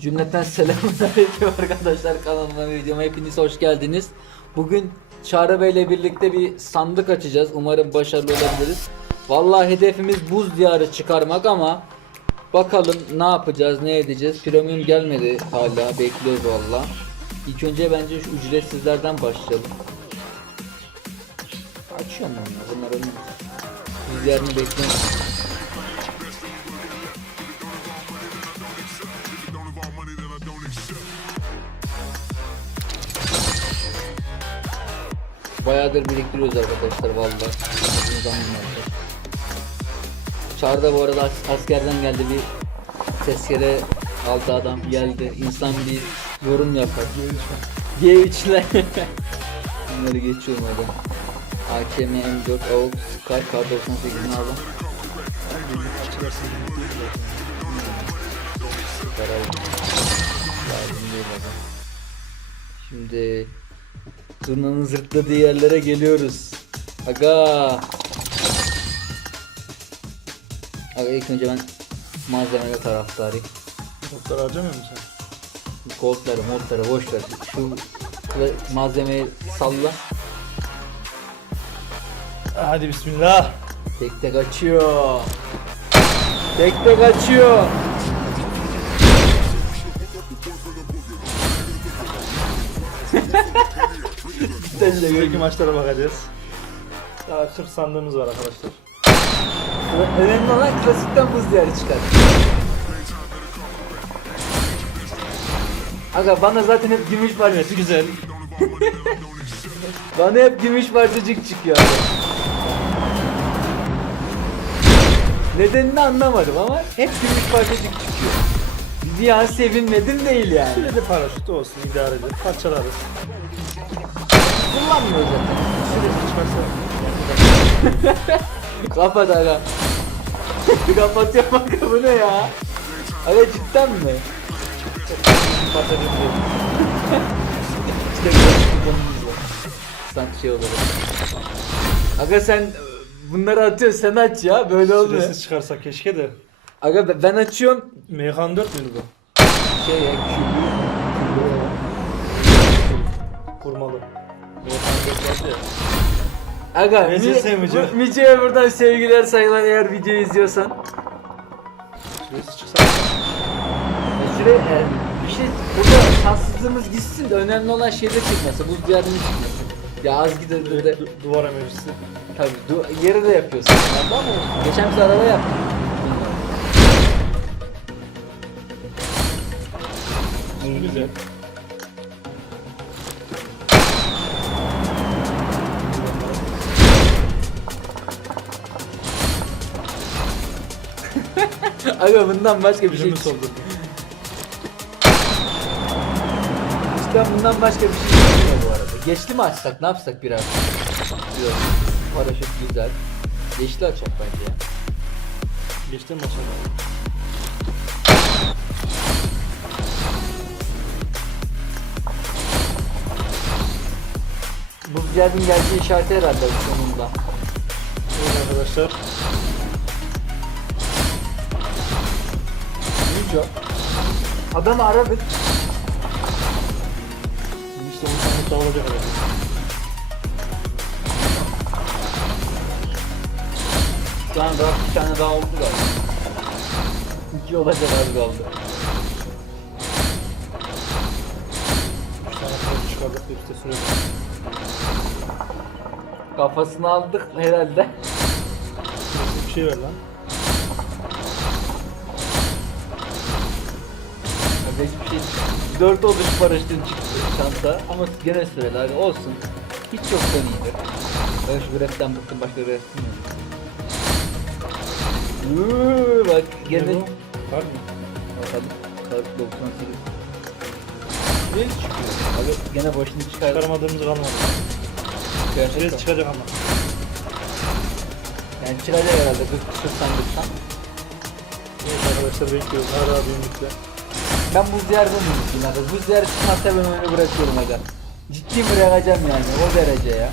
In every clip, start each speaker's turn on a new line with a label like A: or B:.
A: Cümleten selamünaleyküm arkadaşlar kanalıma videoma hepiniz hoş geldiniz. Bugün Çağrı Bey ile birlikte bir sandık açacağız. Umarım başarılı olabiliriz. Vallahi hedefimiz buz diyarı çıkarmak ama bakalım ne yapacağız, ne edeceğiz. Premium gelmedi hala, bekliyoruz valla. İlk önce bence şu ücretsizlerden başlayalım. Açıyorum onu, bunlar onun buz diyarını bekliyorum. Bayağıdır biriktiriyoruz arkadaşlar vallahi. Zamanlardır. Çağrı'da bu arada as- askerden geldi bir tezkere aldı adam geldi. İnsan bir yorum yapar. G3'ler. Bunları geçiyorum hadi. AKM M4 AUX Scar Kar 98'ini aldım. Lazım değil. Şimdi Turnanın zırtladığı yerlere geliyoruz. Aga. Aga ilk önce ben malzemeli taraftarıyım.
B: Doktor harcamıyor musun sen?
A: Koltları, moltları boş ver. Şu malzemeyi salla.
B: Hadi bismillah.
A: Tek tek açıyor. Tek tek açıyor. Sen de
B: Önceki maçlara bakacağız. Daha 40 sandığımız var arkadaşlar.
A: Önemli olan klasikten buz diyarı çıkar. Aga bana zaten hep gümüş parçacık
B: güzel.
A: Bana hep gümüş parçacık çıkıyor abi. Nedenini anlamadım ama hep gümüş parçacık çıkıyor. Bir an sevinmedim değil yani.
B: Şöyle de paraşüt olsun idare eder. Parçalarız.
A: Kullanmıyor zaten.
B: Şurası çıkarsa.
A: Kapat aga. Kapatıyorum aga bu ne ya? Aga cidden mi? İşte var. Sanki şey olur. Aga sen bunları atıyorsun sen aç ya böyle olmuyor.
B: Süresiz çıkarsak keşke de.
A: Aga ben- açıyorum
B: MK4 müydü bu?
A: şey ya. Aga
B: VSS
A: Mi-
B: Mico.
A: bu- Mico'ya buradan sevgiler saygılar eğer videoyu izliyorsan.
B: Süresiz çıksa.
A: Şuraya e, bir şey burada şanssızlığımız gitsin de önemli olan şeyde çıkması, buz diyarının çıkması. Ya az de
B: Direkt du- duvar emojisi.
A: tabii du- yeri de yapıyorsun. Ama geçen biz arada yaptık.
B: Güzel.
A: Aga bundan başka bir şey
B: Yüzümü soldu.
A: İşte bundan başka bir şey çıkmıyor bu arada. Geçti mi açsak ne yapsak biraz? Yok. Paraşüt güzel. Geçti açak bence ya.
B: Geçti mi maça?
A: Bu diyarın geldiği işareti herhalde sonunda.
B: Evet arkadaşlar.
A: Mico. Adamı aradık.
B: İşte bu sandık dağılacak herhalde.
A: Şu an daha bir tane daha oldu galiba. İki olacak az kaldı.
B: Üç tane paraşüt çıkardık. Hepsi de sürelim.
A: Kafasını aldık herhalde.
B: Bir şey ver lan.
A: Abi çıktı. 4 oluş paraşütün çıktı çanta ama gene süreli abi olsun. Hiç yoktan iyidir. Ben şu graften bıktım başka yok. Uuu bak
B: Ne
A: gene?
B: Var mı?
A: bakalım. Kar 98. Ne çıkıyor? Abi gene başını çıkar.
B: Çıkaramadığımız kalmadı. Süresiz çıkacak ama.
A: Yani çıkacak herhalde 40 küsur sandıktan.
B: Evet arkadaşlar bekliyoruz. Hala büyümlükle.
A: Ben buz mı gittim abi? Buz diyarı çıkmazsa ben oyunu bırakıyorum aga. Ciddi bırakacağım yani o derece ya.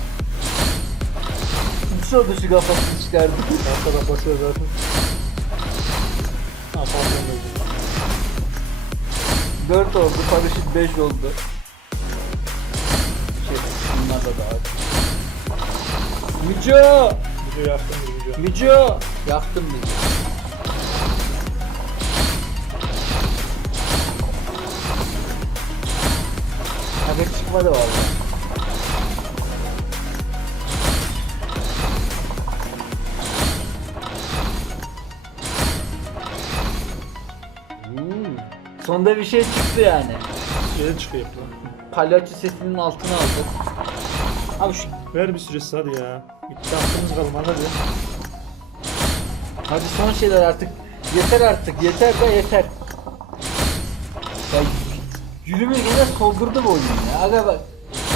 A: Şu dışı kafasını çıkardı.
B: Arkada basıyor zaten. Ha pardon.
A: 4 oldu. Paraşüt 5 oldu. Şey, bunlar da daha. Müco!
B: Video yaptım video.
A: Müco! Yaktın bizi. Çıkmadı vallahi. Hmm. Sonunda bir şey çıktı yani.
B: Yere çıkıyor lan.
A: Palyaço sesinin altına aldık. Abi şu
B: Ver bir süresi hadi ya. Bitti hakkımız kalmadı hadi.
A: Hadi son şeyler artık. Yeter artık. Yeter de yeter. Yürüme gene soldurdu bu oyunu ya. Aga bak.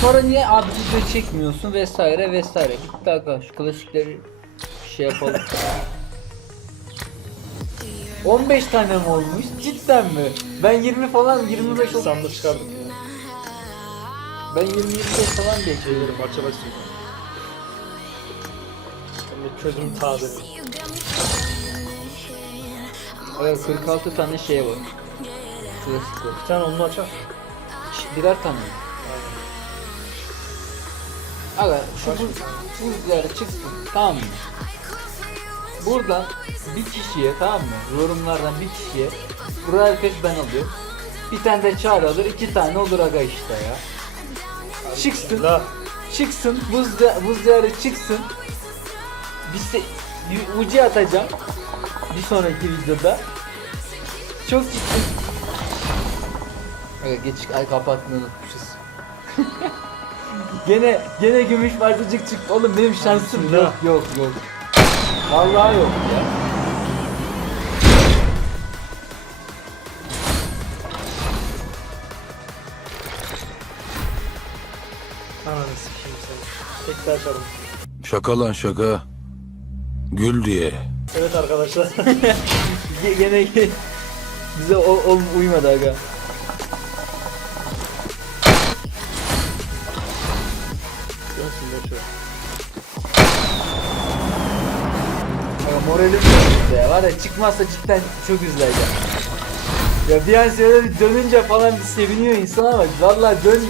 A: Sonra niye abi video çekmiyorsun vesaire vesaire. Gitti aga şu klasikleri şey yapalım. 15 tane mi olmuş? Cidden mi? Ben 20 falan 25 ol-
B: Sandık çıkardık ya.
A: Ben 20 25 falan.
B: Şeyleri parçala istiyorum. Ben de çözüm taze.
A: Aga 46 tane şey var. Klasik var.
B: Bir tane onu açar.
A: Ş- Birer tane. Aga şu bu, buzları çıksın tamam mı? Buradan bir kişiye tamam mı? Yorumlardan bir kişiye Buraya herkes ben alıyorum. Bir tane de çağrı alır iki tane olur aga işte ya. Çıksın.
B: La.
A: Çıksın buz, buz diyarı çıksın. Bir se- ucu atacağım. Bir sonraki videoda. Çok ciddi. Aga geç ay kapatmayı unutmuşuz. gene gene gümüş parçacık çıktı. Oğlum benim şansım yok yok yok. Vallahi yok ya.
B: Ananı sikeyim seni. Tekrar açalım.
C: Şaka lan şaka. Gül diye.
B: Evet arkadaşlar.
A: Ge- gene ge- bize o, o uymadı aga. Moralim bozuldu ya. Var ya çıkmazsa cidden çok üzüleceğim. Ya bir an şöyle bir dönünce falan bir seviniyor insan ama vallahi dön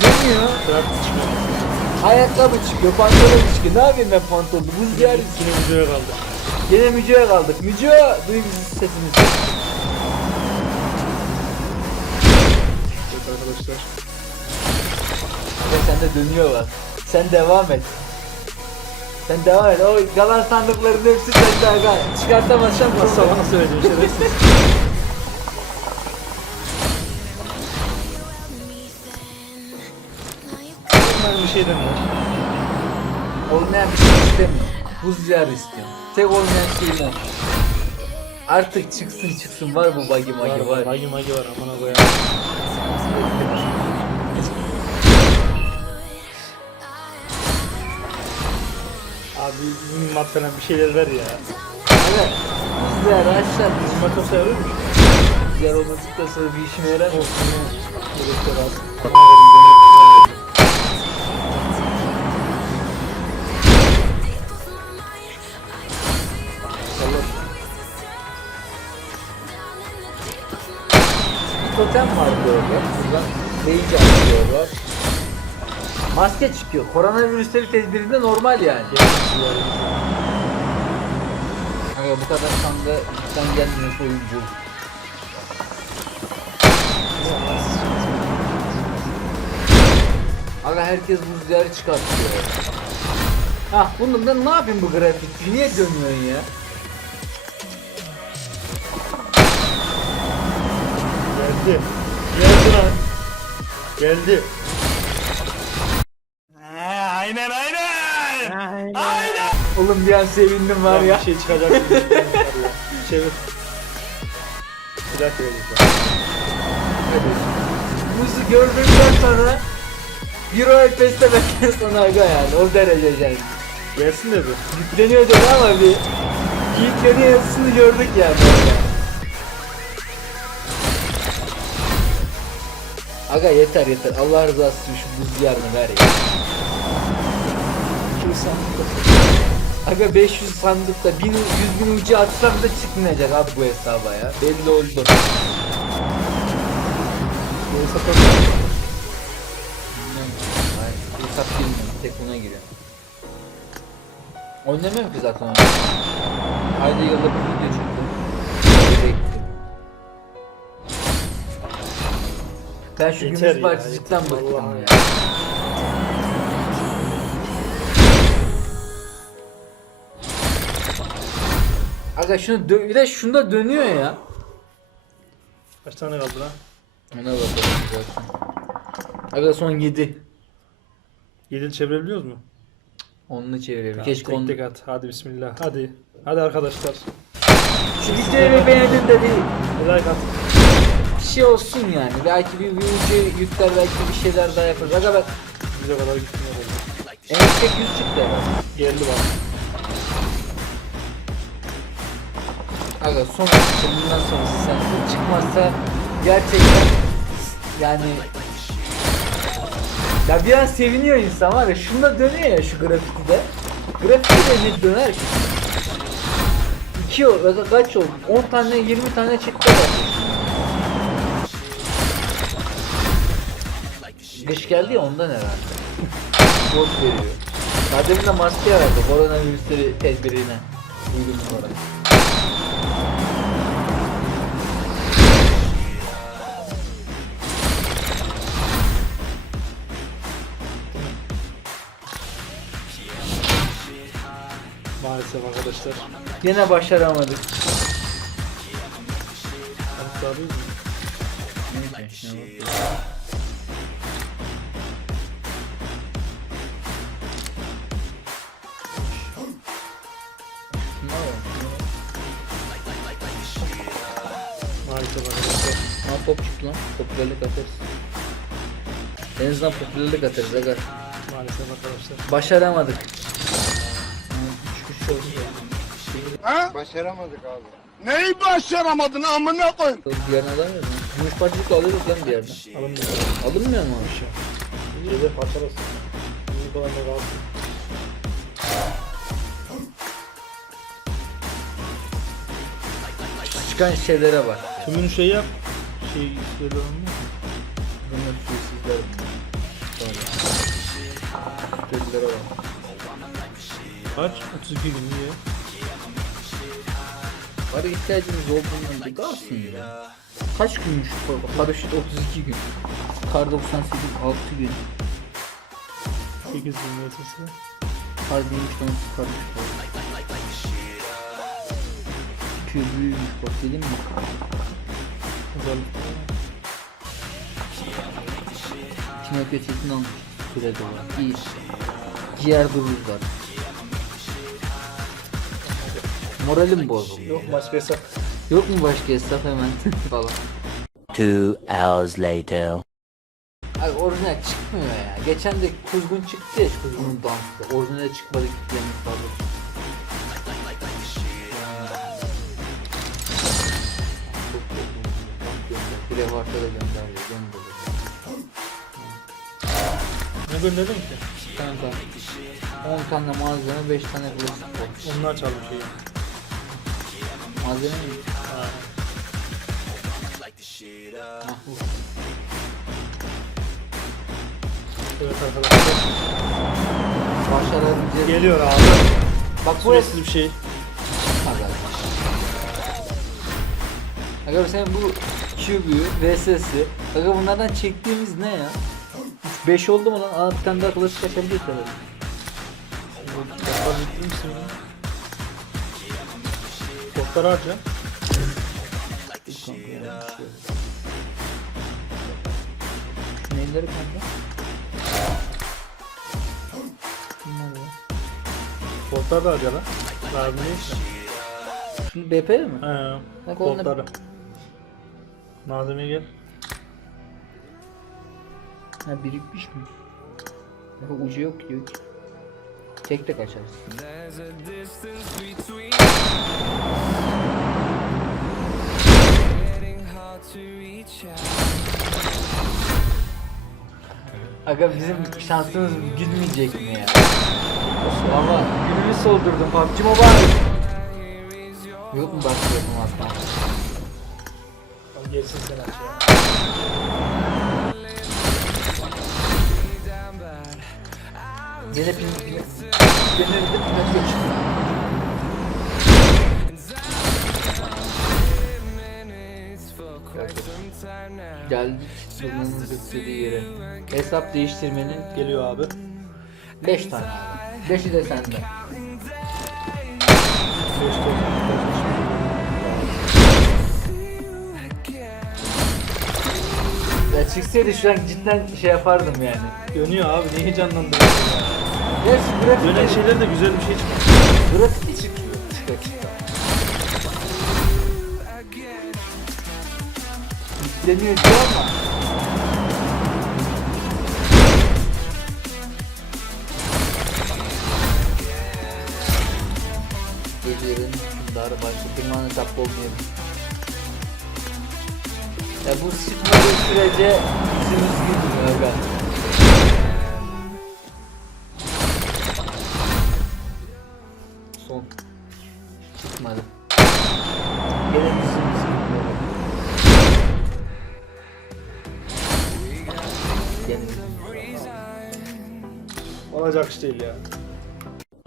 A: dönüyor.
B: Çıkıyor.
A: Ayakkabı çıkıyor, pantolon çıkıyor. Ne yapayım ben pantolonu? Buz diyar
B: Yine videoya kaldı.
A: Gene Müco'ya kaldık. Müco duy bizim sesimizi.
B: Evet arkadaşlar.
A: Ve sende dönüyor bak. Sen devam et. Sen devam et. O kalan sandıkların hepsi sende aga. Çıkartamazsan
B: Nasıl bana söylediğin şerefsiz. Ben bir şey demiyorum.
A: Olmayan bir şey istemiyorum. Buz diyarı istiyorum. Tek olmayan şey ne? Artık çıksın çıksın var bu bagi magi var.
B: Magi magi var amına koyayım. Mühimmat falan bir şeyler ver ya.
A: Evet. Buz diyarı aşağı.
B: Mühimmat olsa verir mi?
A: Diyarı olmadıktan sonra bir işime yarar mı?
B: Beni.
A: Bir totem var böyle. Buradan beyici atıyorlar. Maske çıkıyor. Koronavirüsleri tedbirinde normal yani. Aga bu kadar sanda cidden gelmiyor oyun bu. Aga herkes buz diyarı çıkartıyor. Hah bundan ne yapayım bu grafik? Niye dönüyorsun ya?
B: Geldi. Geldi lan. Geldi.
A: Oğlum bir an sevindim var ya.
B: Bir şey çıkacak. gibi bir şey. Çevir. Silah verecek.
A: Buzu gördükten sonra bir Royal Pass'te bekler sonra aga yani o derece yani.
B: Gelsin dedi.
A: Yükleniyor dedi ama bir yükleniyor yazısını gördük yani. Aga yeter yeter Allah rızası için şu buz diyarını ver ya. Aga 500 sandıkta 1000 100 bin ucu atsam da çıkmayacak abi bu hesaba ya. Belli oldu.
B: Satalım.
A: Bilmiyorum. Hayır, hesap bilmiyorum. Tek buna giriyor. Oynamıyorum ki zaten onu. Ayda yılda bir video çıktı. Ben şu
B: Yeter
A: gümüş parçacıktan bıktım ya. Aga şunu dö- bir de şunda dönüyor ya.
B: Kaç tane kaldı lan?
A: Ona bakalım zaten. Aga son 7.
B: Yedini çevirebiliyoruz mu?
A: Onunu çevirelim. Keşke
B: tek
A: onu.
B: tek at. Hadi bismillah. Hadi. Hadi arkadaşlar.
A: Şu videoyu beğendin de değil.
B: Bir like at.
A: Bir şey olsun yani. Belki bir video yükler belki bir şeyler daha yaparız. Aga bak
B: Bize kadar gitmiyor.
A: en yüksek 100 çıktı herhalde.
B: Yerli var.
A: Aga son işte bundan sonrası sensin. Çıkmazsa gerçekten yani ya bir an seviniyor insan var ya şunda dönüyor ya şu grafitide. Grafitide ne döner ki? 2 oldu, kaç oldu? 10 tane 20 tane çıktı var. Kış geldi ya ondan herhalde. Bot veriyor. Zaten de maske herhalde koronavirüsleri tedbirine uygun olarak.
B: Arkadaşlar.
A: Yine başaramadık.
B: Hatta mu? Maalesef arkadaşlar.
A: Aa top çıktı lan. Popülerlik atarız. En azından popülerlik atarız aga.
B: Maalesef arkadaşlar.
A: Başaramadık.
D: Başaramadık abi. Neyi başaramadın amına koy?
A: Bir yerden alamıyoruz mu? Gümüş parçacık alıyoruz lan bir yerden.
B: Alınmıyor.
A: Alınmıyor mu?
B: Şeyde parçalasın. Büyük olanlar alsın.
A: Çıkan şeylere bak.
B: Tümünü şey yap. Şey söyle onu.
A: Bunlar suisizler. Gözlere bak.
B: Kaç? 32 gün niye?
A: Var ihtiyacımız olduğundan da kalsın ya. Kaç günmüş bu? Paraşüt 32 gün. Kar 98 6 gün.
B: 8 gün neyse.
A: Kar büyümüş lan karmış. Tüy büyümüş bak dedim mi?
B: Özellikle.
A: Pinokyo çetin almış sürede var. İyi. Ciğer durur Moralim bozuldu.
B: Yok başka hesap.
A: Yok mu başka hesap hemen falan.
E: Two hours later.
A: Abi orijinal çıkmıyor ya. Geçen de kuzgun çıktı ya kuzgunun dansı. Orijinale çıkmadı yemek fazla. Ev varsa da gönderiyor. Gönderiyor.
B: Ne gönderdin ki?
A: Kanka 10 tane malzeme 5 tane klasik.
B: Onlar çalmış şeyi.
A: Malzeme mi?
B: Ha.
A: Ah, bu.
B: Evet arkadaşlar.
A: Başarabileceğiz.
B: Geliyor abi.
A: Bak bu.
B: Süresiz bir şey.
A: Aga sen bu QB'yu, VSS'i, aga bunlardan çektiğimiz ne ya? 5 oldu mu lan? Aa bir tane daha klasik açabiliyoruz herhalde.
B: Bitti misin? Botları harca.
A: Neyleri kanka? Bunlar.
B: Botlar da harca lan. Lazım değilse.
A: Şimdi BP mi?
B: He.
A: Bak onunla-
B: Botları. Gel.
A: Ha birikmiş mi? Bak ucu yok diyor ki. Tek tek açarız. Aga bizim şansımız gülmeyecek mi ya? Ama gününü soldurdum PUBG Mobile. Yok mu başlıyordum hatta?
B: Gelsin sen aç ya.
A: Yine pin Denirdi pin yok. Geldik turnanın gösterdiği yere. Hesap değiştirmenin
B: Geliyor abi.
A: 5 tane abi. 5'i de sende.
B: Beş toz.
A: Ya çıksaydı şu an cidden şey yapardım yani.
B: Dönüyor abi. Niye heyecanlandırıyorsun?
A: Gerçi grafik
B: Dönen şeyler de güzel bir şey çıkıyor.
A: grafik çıkıyor. Çıkıyor çıkıyor. Yükleniyor diyor ama. Gecenin hükümdarı başka firmanın hesap olmayabilir. Ya bu sıkmadığı sürece işimiz gitmiyor aga. Gitmiyor. Gene
B: Olacak iş değil ya.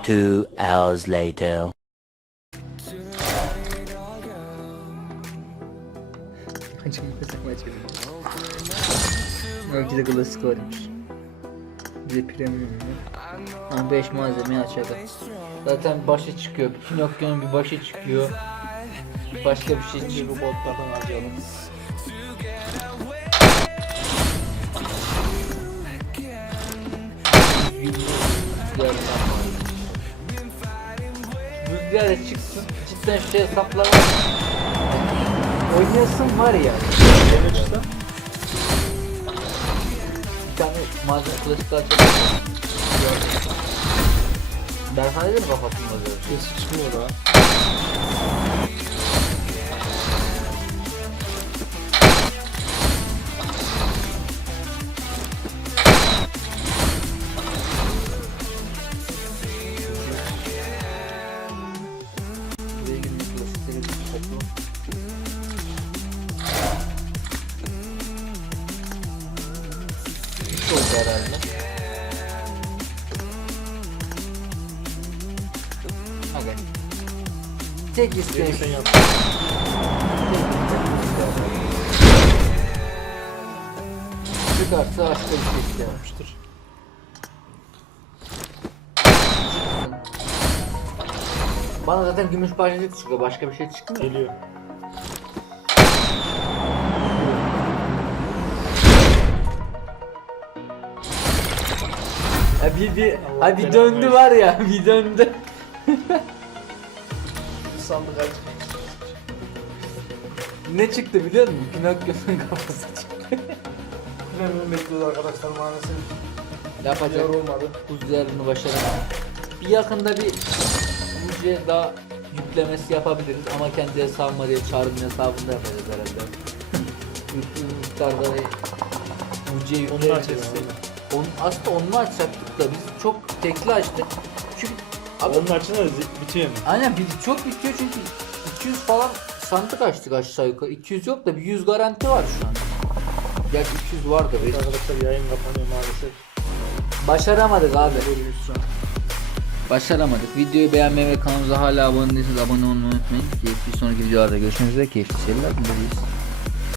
E: Two hours later.
A: Belki de klasik varmış. Bir de premium? Ha 5 malzeme açacak. Zaten başı çıkıyor. Pinokyo'nun bir başı çıkıyor. Başka bir şey
B: Şimdi
A: çıkıyor.
B: bu botlardan harcayalım.
A: Rüzgar da çıksın. Cidden şu hesaplar var. Oynayasın var ya.
B: Deme çıksa.
A: Bir tane malzeme klasik açacak. Sana dedim böyle.
B: Sesi çıkmıyor daha.
A: Tek
B: sen yap.
A: Çıkarsa şey istiyorum.
B: Yapmıştır.
A: Bana zaten gümüş parçacık çıkıyor. Başka bir şey çıkmıyor.
B: Geliyor.
A: Ya bir, bir,
B: Allah
A: ha bir döndü var ya bir döndü.
B: Sandık aç.
A: ne çıktı biliyor musun? Pinokyo'nun kafası çıktı.
B: Premium bekliyoruz arkadaşlar maalesef.
A: Yapacak.
B: Yer olmadı.
A: Buzlarını başaramadı. Bir yakında bir UC daha yüklemesi yapabiliriz ama kendi hesabıma değil Çağrı'nın hesabında yapacağız herhalde. Yüklü miktarda bir UC
B: Onu açacağız.
A: Onu, aslında onu açacaktık da biz çok tekli açtık. Abi
B: Onun açına da zi- bitiyor mu?
A: Aynen bir çok bitiyor çünkü 200 falan sandık açtık aşağı yukarı. 200 yok da bir 100 garanti var şu an. Gerçi 200 vardı.
B: Evet arkadaşlar yayın kapanıyor maalesef.
A: Başaramadık abi.
B: Görüşürüz şu an.
A: Başaramadık. Videoyu beğenmeyi ve kanalımıza hala abone değilseniz abone olmayı unutmayın. Bir sonraki videolarda görüşmek üzere. Keyifli seyirler dileriz.